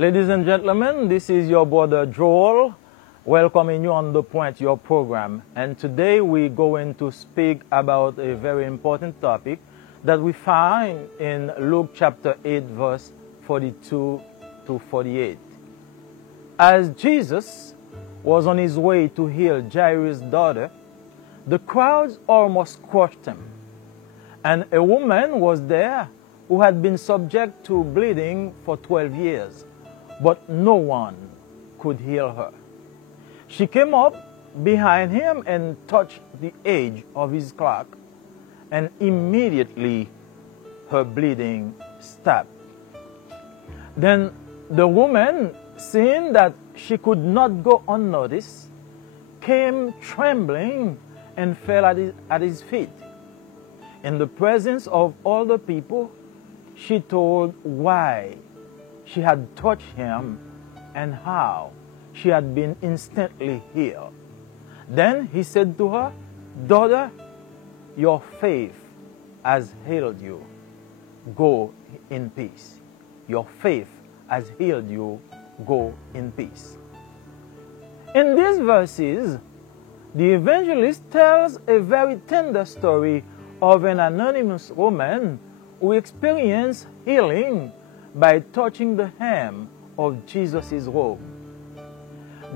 Ladies and gentlemen, this is your brother Joel, welcoming you on The Point, your program. And today we're going to speak about a very important topic that we find in Luke chapter 8, verse 42 to 48. As Jesus was on his way to heal Jairus' daughter, the crowds almost crushed him. And a woman was there who had been subject to bleeding for 12 years, but no one could heal her. She came up behind him and touched the edge of his cloak, and immediately her bleeding stopped. Then the woman, seeing that she could not go unnoticed, came trembling and fell at his feet. In the presence of all the people, she told why she had touched him and how she had been instantly healed. Then he said to her, "Daughter, your faith has healed you. Go in peace." Your faith has healed you. Go in peace. In these verses, the evangelist tells a very tender story of an anonymous woman who experienced healing by touching the hem of Jesus' robe.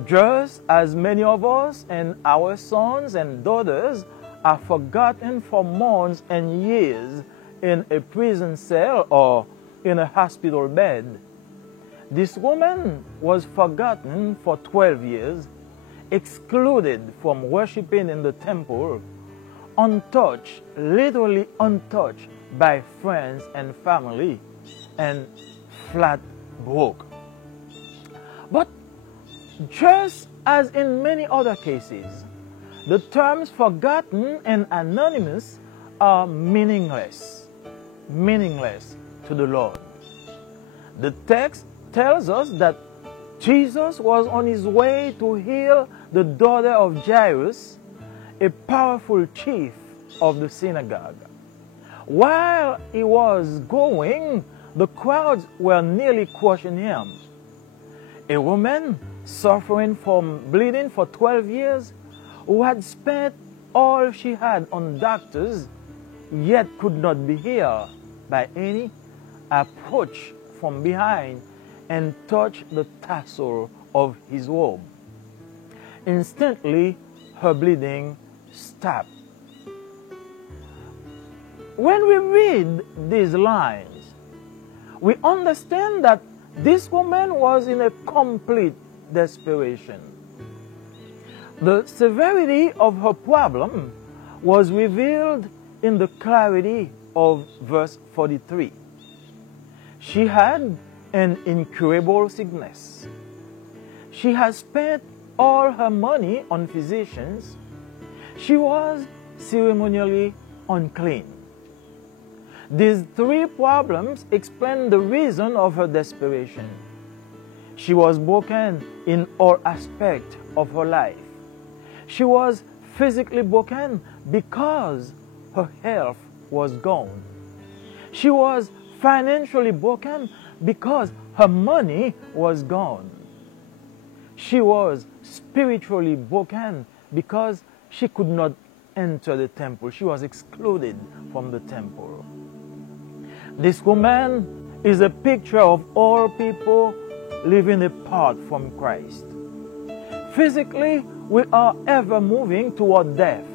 Just as many of us and our sons and daughters are forgotten for months and years in a prison cell or in a hospital bed, this woman was forgotten for 12 years, excluded from worshiping in the temple, untouched, literally untouched by friends and family, and flat broke. But just as in many other cases, the terms forgotten and anonymous are meaningless to the Lord. The text tells us that Jesus was on his way to heal the daughter of Jairus, a powerful chief of the synagogue. While he was going, the crowds were nearly crushing him. A woman suffering from bleeding for 12 years, who had spent all she had on doctors, yet could not be healed by any, approached from behind and touched the tassel of his robe. Instantly, her bleeding stopped. When we read these lines, we understand that this woman was in a complete desperation. The severity of her problem was revealed in the clarity of verse 43. She had an incurable sickness. She had spent all her money on physicians. She was ceremonially unclean. These three problems explain the reason of her desperation. She was broken in all aspects of her life. She was physically broken because her health was gone. She was financially broken because her money was gone. She was spiritually broken because she could not enter the temple. She was excluded from the temple. This woman is a picture of all people living apart from Christ. Physically, we are ever moving toward death.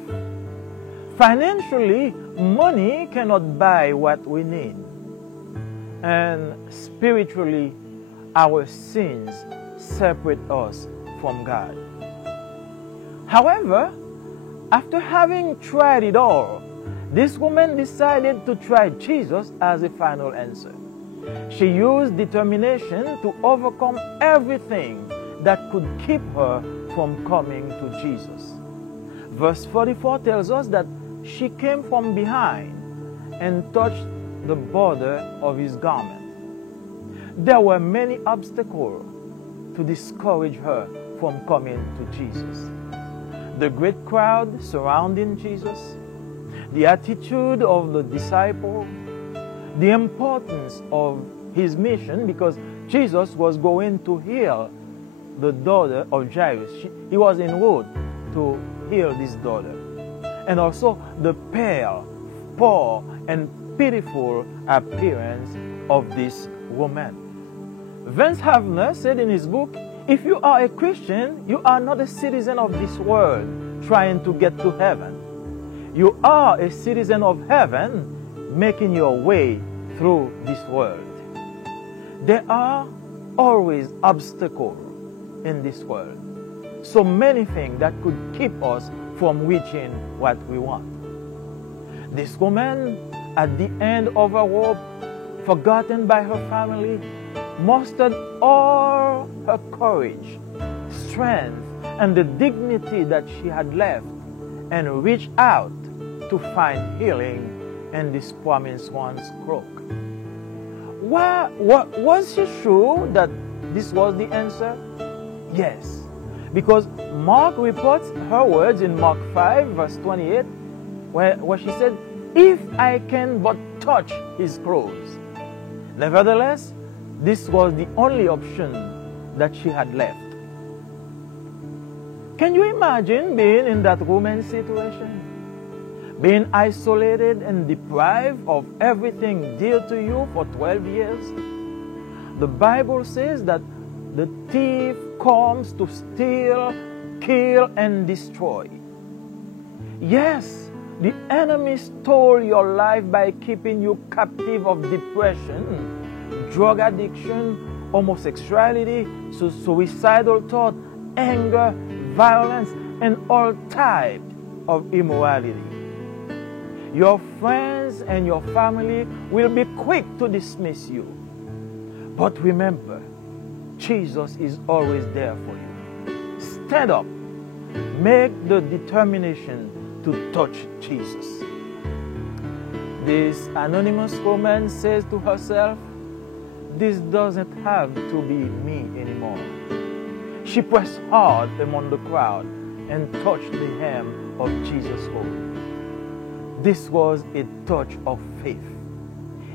Financially, money cannot buy what we need. And spiritually, our sins separate us from God. However, after having tried it all, this woman decided to try Jesus as a final answer. She used determination to overcome everything that could keep her from coming to Jesus. Verse 44 tells us that she came from behind and touched the border of his garment. There were many obstacles to discourage her from coming to Jesus. The great crowd surrounding Jesus, the attitude of the disciple, the importance of his mission, because Jesus was going to heal the daughter of Jairus. He was en route to heal this daughter. And also the pale, poor, and pitiful appearance of this woman. Vance Havner said in his book, if you are a Christian, you are not a citizen of this world trying to get to heaven. You are a citizen of heaven making your way through this world. There are always obstacles in this world. So many things that could keep us from reaching what we want. This woman, at the end of her rope, forgotten by her family, mustered all her courage, strength, and the dignity that she had left and reached out to find healing in this promised one's cloak. Was she sure that this was the answer? Yes, because Mark reports her words in Mark 5 verse 28 where she said, if I can but touch his clothes. Nevertheless, this was the only option that she had left. Can you imagine being in that woman's situation? Being isolated and deprived of everything dear to you for 12 years? The Bible says that the thief comes to steal, kill, and destroy. Yes, the enemy stole your life by keeping you captive of depression, drug addiction, homosexuality, suicidal thought, anger, violence, and all types of immorality. Your friends and your family will be quick to dismiss you. But remember, Jesus is always there for you. Stand up. Make the determination to touch Jesus. This anonymous woman says to herself, this doesn't have to be me anymore. She pressed hard among the crowd and touched the hem of Jesus' robe. This was a touch of faith.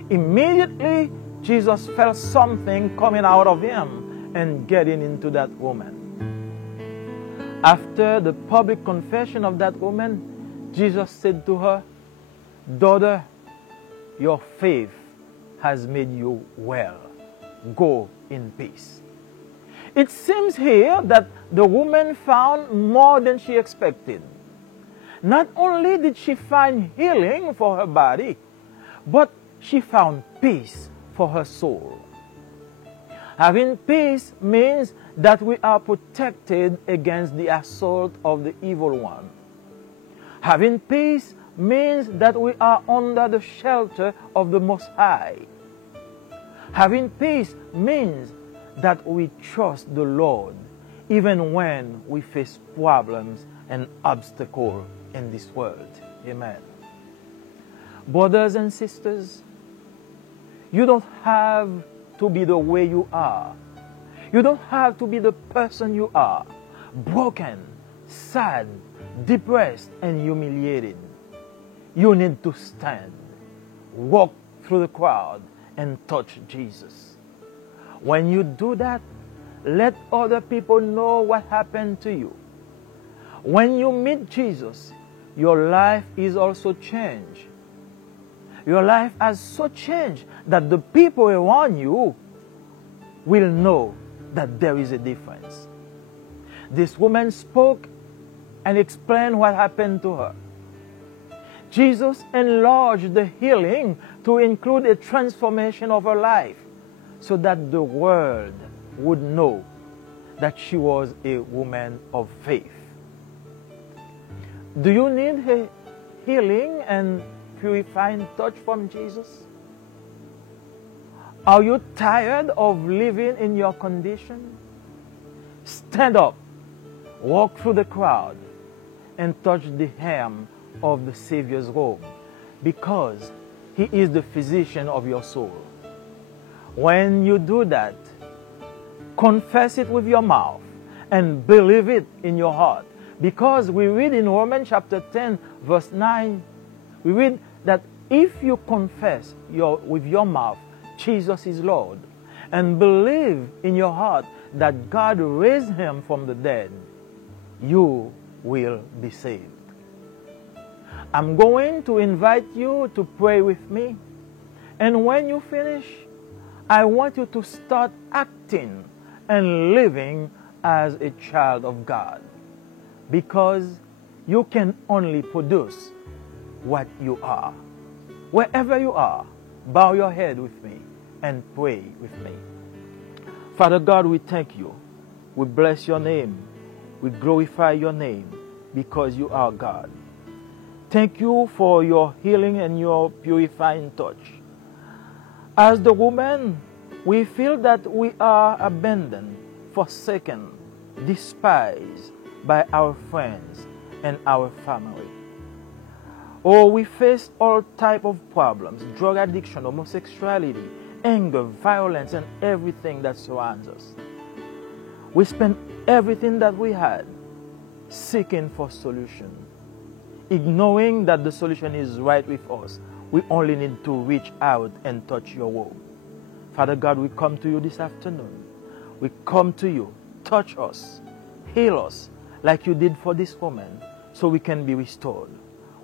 Immediately, Jesus felt something coming out of him and getting into that woman. After the public confession of that woman, Jesus said to her, daughter, your faith has made you well. Go in peace. It seems here that the woman found more than she expected. Not only did she find healing for her body, but she found peace for her soul. Having peace means that we are protected against the assault of the evil one. Having peace means that we are under the shelter of the Most High. Having peace means that we trust the Lord even when we face problems and obstacles in this world. Amen. Brothers and sisters, you don't have to be the way you are. You don't have to be the person you are, broken, sad, depressed, and humiliated. You need to stand, walk through the crowd, and touch Jesus. When you do that, let other people know what happened to you. When you meet Jesus, your life is also changed. Your life has so changed that the people around you will know that there is a difference. This woman spoke and explained what happened to her. Jesus enlarged the healing to include a transformation of her life so that the world would know that she was a woman of faith. Do you need a healing and purifying touch from Jesus? Are you tired of living in your condition? Stand up, walk through the crowd, and touch the hem of the Savior's robe, because He is the physician of your soul. When you do that, confess it with your mouth and believe it in your heart. Because we read in Romans chapter 10, verse 9, we read that if you confess with your mouth Jesus is Lord, and believe in your heart that God raised him from the dead, you will be saved. I'm going to invite you to pray with me. And when you finish, I want you to start acting and living as a child of God. Because you can only produce what you are. Wherever you are, bow your head with me and pray with me. Father God, we thank you. We bless your name. We glorify your name because you are God. Thank you for your healing and your purifying touch. As the woman, we feel that we are abandoned, forsaken, despised by our friends and our family. Oh, we face all type of problems, drug addiction, homosexuality, anger, violence, and everything that surrounds us. We spend everything that we had seeking for solution, ignoring that the solution is right with us. We only need to reach out and touch your robe. Father God, we come to you this afternoon. We come to you. Touch us. Heal us like you did for this woman so we can be restored.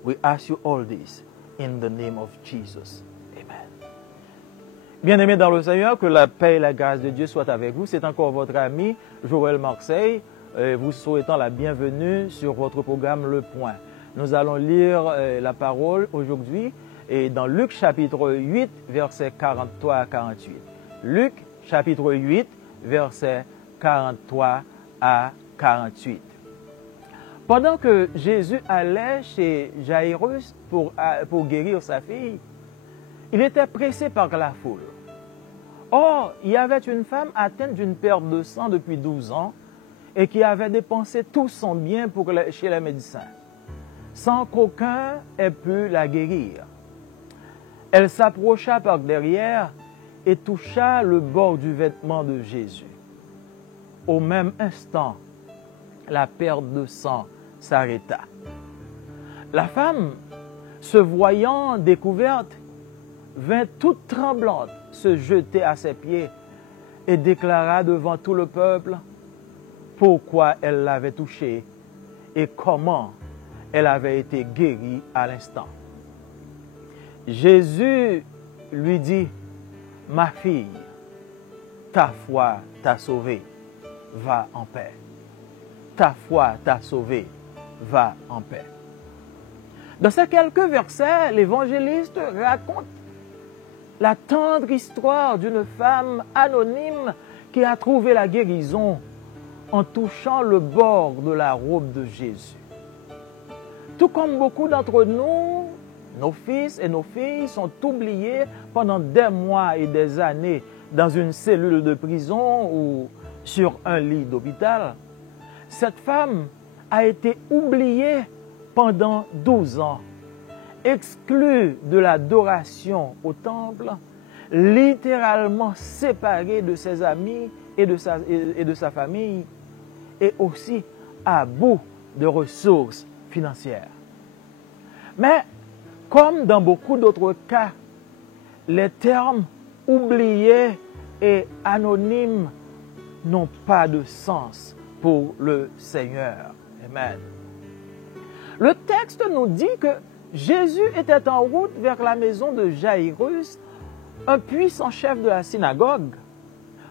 We ask you all this in the name of Jesus. Amen. Bien-aimés dans le Seigneur, que la paix et la grâce de Dieu soient avec vous. C'est encore votre ami Joël Marseille, vous souhaitant la bienvenue sur votre programme Le Point. Nous allons lire la parole aujourd'hui et dans Luc chapitre 8, versets 43 à 48. Luc chapitre 8, versets 43 à 48. Pendant que Jésus allait chez Jairus pour guérir sa fille, il était pressé par la foule. Or, il y avait une femme atteinte d'une perte de sang depuis 12 ans et qui avait dépensé tout son bien chez les médecins, sans qu'aucun ait pu la guérir. Elle s'approcha par derrière et toucha le bord du vêtement de Jésus. Au même instant, la perte de sang s'arrêta. La femme, se voyant découverte, vint toute tremblante se jeter à ses pieds et déclara devant tout le peuple pourquoi elle l'avait touché et comment elle avait été guérie à l'instant. Jésus lui dit, « Ma fille, ta foi t'a sauvée, va en paix. Ta foi t'a sauvée, va en paix. » Dans ces quelques versets, l'évangéliste raconte la tendre histoire d'une femme anonyme qui a trouvé la guérison en touchant le bord de la robe de Jésus. Tout comme beaucoup d'entre nous, nos fils et nos filles sont oubliés pendant des mois et des années dans une cellule de prison ou sur un lit d'hôpital. Cette femme a été oubliée pendant 12 ans, exclue de l'adoration au temple, littéralement séparée de ses amis et de sa famille, et aussi à bout de ressources financières. Mais, comme dans beaucoup d'autres cas, les termes oubliés et anonymes n'ont pas de sens pour le Seigneur. Amen. Le texte nous dit que Jésus était en route vers la maison de Jairus, un puissant chef de la synagogue,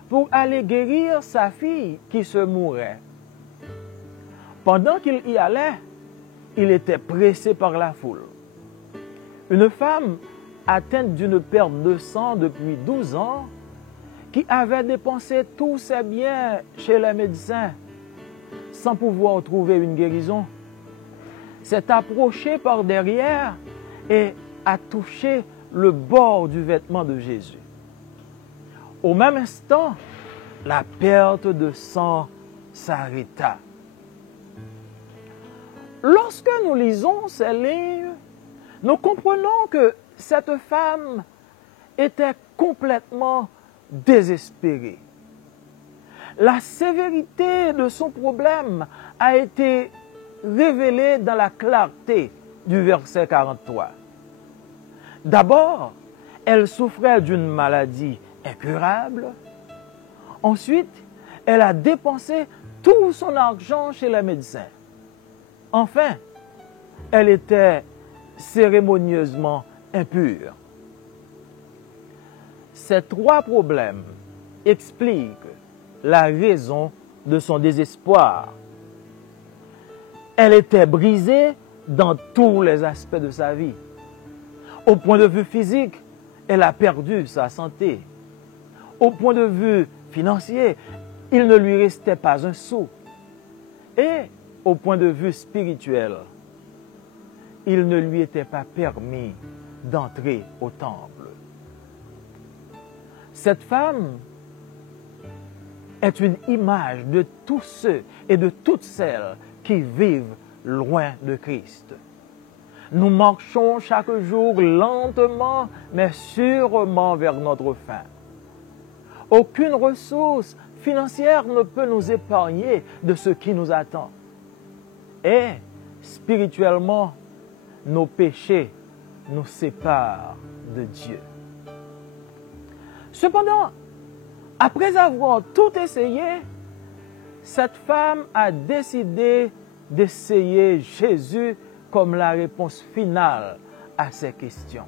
pour aller guérir sa fille qui se mourait. Pendant qu'il y allait, il était pressé par la foule. Une femme atteinte d'une perte de sang depuis 12 ans, qui avait dépensé tous ses biens chez les médecins sans pouvoir trouver une guérison, s'est approchée par derrière et a touché le bord du vêtement de Jésus. Au même instant, la perte de sang s'arrêta. Lorsque nous lisons ces livres, nous comprenons que cette femme était complètement désespérée. La sévérité de son problème a été révélée dans la clarté du verset 43. D'abord, elle souffrait d'une maladie incurable Ensuite, elle a dépensé tout son argent chez les médecins. Enfin, elle était cérémonieusement impure. Ces trois problèmes expliquent la raison de son désespoir. Elle était brisée dans tous les aspects de sa vie. Au point de vue physique, elle a perdu sa santé. Au point de vue financier, il ne lui restait pas un sou. Et au point de vue spirituel, il ne lui était pas permis d'entrer au temple. Cette femme est une image de tous ceux et de toutes celles qui vivent loin de Christ. Nous marchons chaque jour lentement, mais sûrement vers notre fin. Aucune ressource financière ne peut nous épargner de ce qui nous attend. Et spirituellement, nos péchés nous séparent de Dieu. Cependant, après avoir tout essayé, cette femme a décidé d'essayer Jésus comme la réponse finale à ses questions.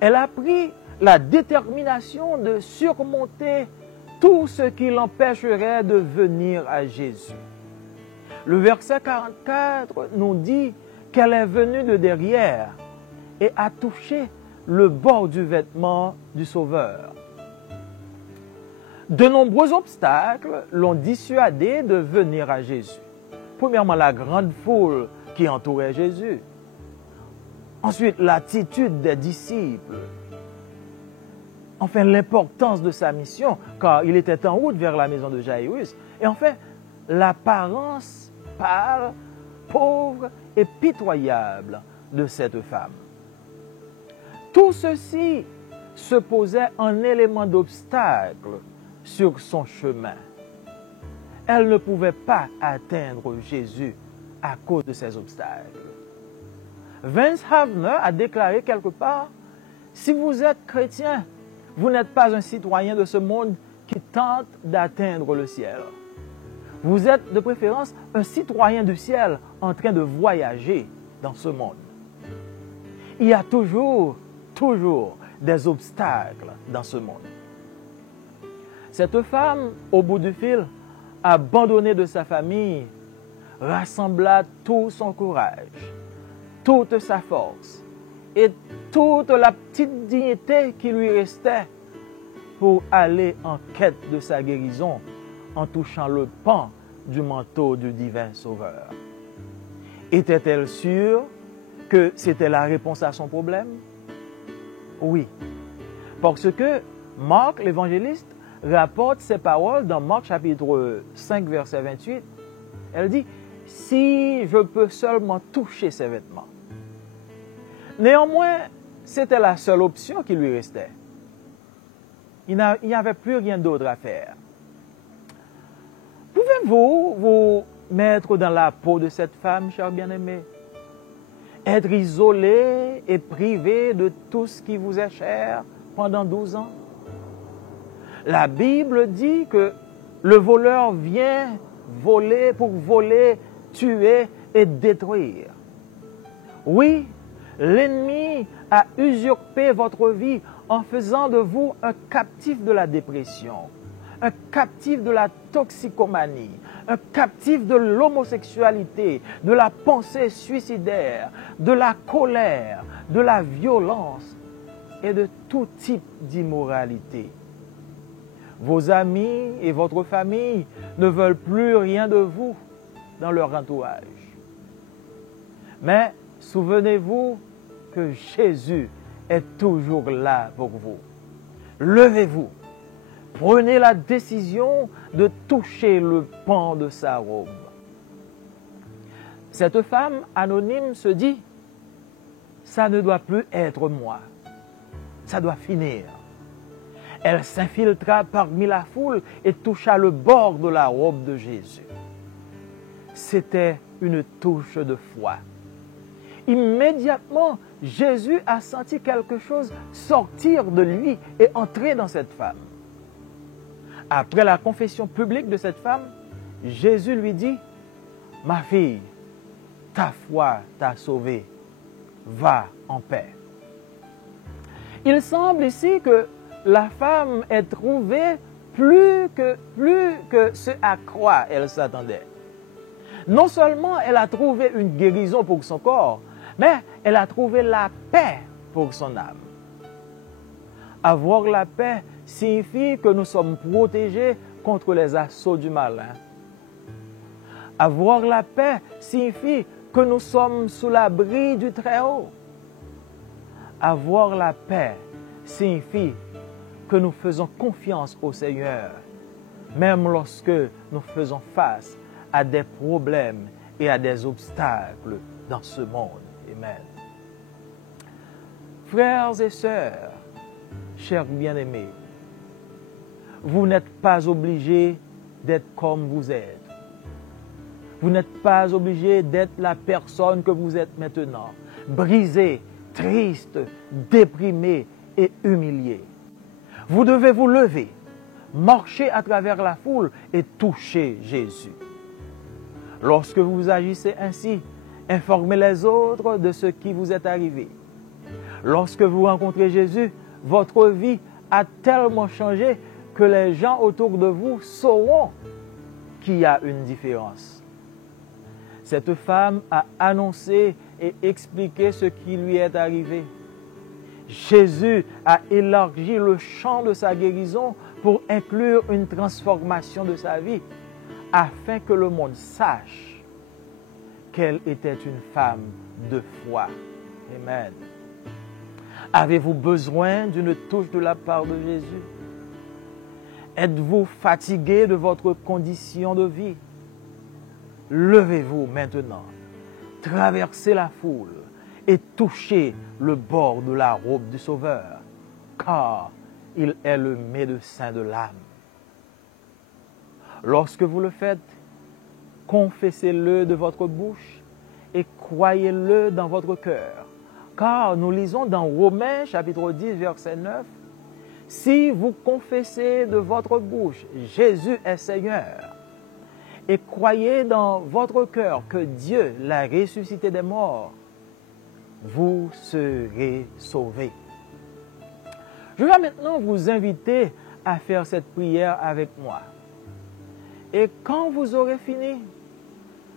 Elle a pris la détermination de surmonter tout ce qui l'empêcherait de venir à Jésus. Le verset 44 nous dit qu'elle est venue de derrière et a touché le bord du vêtement du Sauveur. De nombreux obstacles l'ont dissuadé de venir à Jésus. Premièrement, la grande foule qui entourait Jésus. Ensuite, l'attitude des disciples. Enfin, l'importance de sa mission, car il était en route vers la maison de Jaïrus. Et enfin, l'apparence pâle, pauvre et pitoyable de cette femme. Tout ceci se posait en élément d'obstacle sur son chemin. Elle ne pouvait pas atteindre Jésus à cause de ces obstacles. Vance Havner a déclaré quelque part, « Si vous êtes chrétien, vous n'êtes pas un citoyen de ce monde qui tente d'atteindre le ciel. Vous êtes de préférence un citoyen du ciel en train de voyager dans ce monde. » Il y a toujours des obstacles dans ce monde. Cette femme, au bout du fil, abandonnée de sa famille, rassembla tout son courage, toute sa force et toute la petite dignité qui lui restait pour aller en quête de sa guérison en touchant le pan du manteau du divin Sauveur. Était-elle sûre que c'était la réponse à son problème? Oui, parce que Marc, l'évangéliste, rapporte ces paroles dans Marc chapitre 5, verset 28. Elle dit, « Si je peux seulement toucher ses vêtements. » Néanmoins, c'était la seule option qui lui restait. Il n'y avait plus rien d'autre à faire. Pouvez-vous vous mettre dans la peau de cette femme, cher bien-aimé? Être isolé et privé de tout ce qui vous est cher pendant 12 ans? La Bible dit que le voleur vient voler pour voler, tuer et détruire. Oui, l'ennemi a usurpé votre vie en faisant de vous un captif de la dépression, un captif de la toxicomanie, un captif de l'homosexualité, de la pensée suicidaire, de la colère, de la violence et de tout type d'immoralité. Vos amis et votre famille ne veulent plus rien de vous dans leur entourage. Mais souvenez-vous que Jésus est toujours là pour vous. Levez-vous. Prenez la décision de toucher le pan de sa robe. Cette femme anonyme se dit, ça ne doit plus être moi. Ça doit finir. Elle s'infiltra parmi la foule et toucha le bord de la robe de Jésus. C'était une touche de foi. Immédiatement, Jésus a senti quelque chose sortir de lui et entrer dans cette femme. Après la confession publique de cette femme, Jésus lui dit, « Ma fille, ta foi t'a sauvée, va en paix. » Il semble ici que la femme ait trouvé plus que ce à quoi elle s'attendait. Non seulement elle a trouvé une guérison pour son corps, mais elle a trouvé la paix pour son âme. Avoir la paix signifie que nous sommes protégés contre les assauts du malin. Avoir la paix signifie que nous sommes sous l'abri du Très-Haut. Avoir la paix signifie que nous faisons confiance au Seigneur, même lorsque nous faisons face à des problèmes et à des obstacles dans ce monde. Amen. Frères et sœurs, chers bien-aimés, vous n'êtes pas obligés d'être comme vous êtes. Vous n'êtes pas obligé d'être la personne que vous êtes maintenant, brisé, triste, déprimé et humilié. Vous devez vous lever, marcher à travers la foule et toucher Jésus. Lorsque vous agissez ainsi, informez les autres de ce qui vous est arrivé. Lorsque vous rencontrez Jésus, votre vie a tellement changé que les gens autour de vous sauront qu'il y a une différence. Cette femme a annoncé et expliqué ce qui lui est arrivé. Jésus a élargi le champ de sa guérison pour inclure une transformation de sa vie, afin que le monde sache qu'elle était une femme de foi. Amen. Avez-vous besoin d'une touche de la part de Jésus? Êtes-vous fatigué de votre condition de vie? Levez-vous maintenant, traversez la foule et touchez le bord de la robe du Sauveur, car il est le médecin de l'âme. Lorsque vous le faites, confessez-le de votre bouche et croyez-le dans votre cœur. Car nous lisons dans Romains chapitre 10, verset 9, « Si vous confessez de votre bouche Jésus est Seigneur, et croyez dans votre cœur que Dieu l'a ressuscité des morts, vous serez sauvés. » Je vais maintenant vous inviter à faire cette prière avec moi. Et quand vous aurez fini,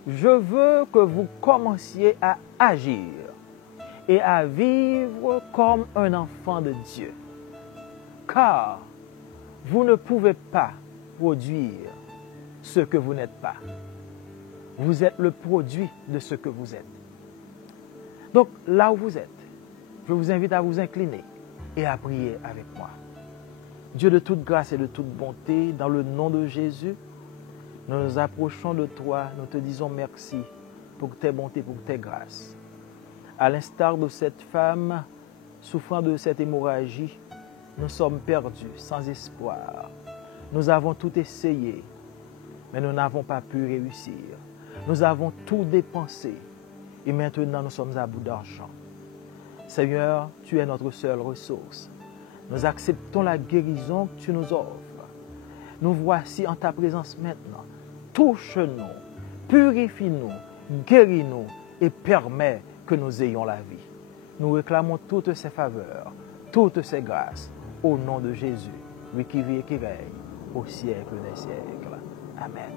je veux que vous commenciez à agir et à vivre comme un enfant de Dieu. Car vous ne pouvez pas produire ce que vous n'êtes pas. Vous êtes le produit de ce que vous êtes. Donc, là où vous êtes, je vous invite à vous incliner et à prier avec moi. Dieu de toute grâce et de toute bonté, dans le nom de Jésus, nous nous approchons de toi, nous te disons merci pour tes bontés, pour tes grâces. À l'instar de cette femme souffrant de cette hémorragie, nous sommes perdus, sans espoir. Nous avons tout essayé, mais nous n'avons pas pu réussir. Nous avons tout dépensé et maintenant nous sommes à bout d'argent. Seigneur, tu es notre seule ressource. Nous acceptons la guérison que tu nous offres. Nous voici en ta présence maintenant. Touche-nous, purifie-nous, guéris-nous et permets que nous ayons la vie. Nous réclamons toutes ces faveurs, toutes ces grâces au nom de Jésus, lui qui vit et qui règne au siècle des siècles. Amen.